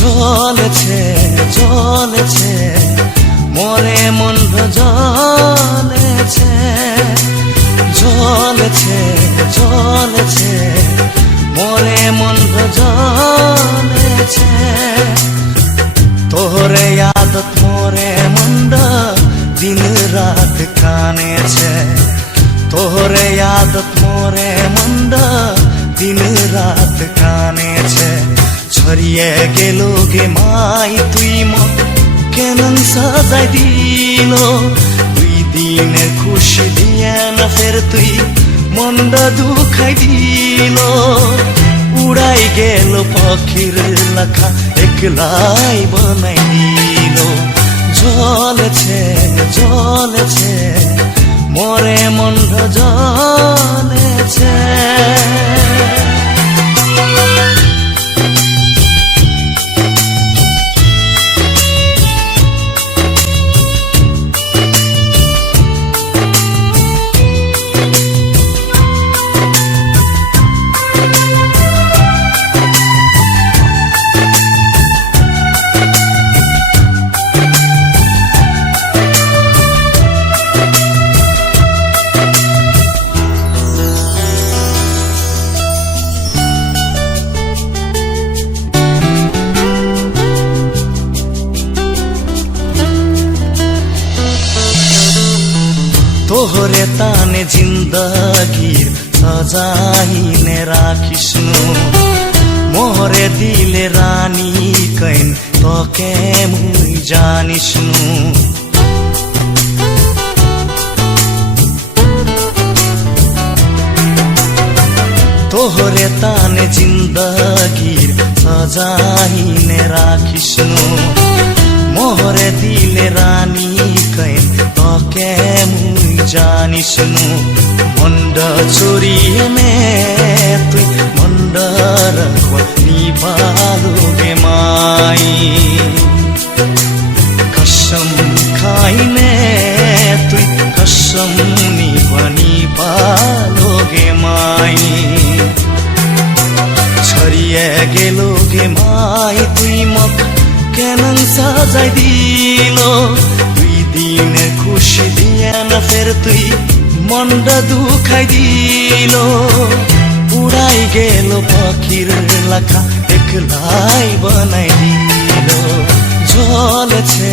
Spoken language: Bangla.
জ্বলেছে জ্বলেছে মরে মন জ্বলেছে জ্বলেছে জ্বলেছে মরে মন জ্বলেছে তোরে আদত মোরে মন্দ দিন রাত কানেছে তোরে আদত মোরে মন্দ দিন রাত কানেছে ছড়িয়ে গেল গে মাই তুই মন কেমন সাজাই দিল দুই দিনের খুশি দিয়ে না ফের তুই মনটা দুখাই দিল উড়াই গেল পাখির লেখা একলাই বানাই দিল জ্বলেছে জ্বলেছে মরে মনটা জ্বলেছে তোহরে তানে জিন্দগির সজাইনে রাখিসনু মোহরে দিলে রানী কইন তোকে মুই জানিসনু তোহরে তানে জিন্দগির সজাইনে রাখিসনু মোহরে দিলে রানী কইন তোকে মুই জানিসনু মন্দ চুরিয়ে মে তুই মন্দ রাখবা নিভালো গে মাই কসম খাইনে তুই কসম নিভা নিভালো গে মাই ছড়িয়ে গেল গে মাই তুই মক কেমন সাজাই দিল দুই দিনের খুশি দিয়ে না ফের তুই মনটা দুখাই দিল উড়াই গেল পাখির লেখা একলাই বানাই দিল জ্বলেছে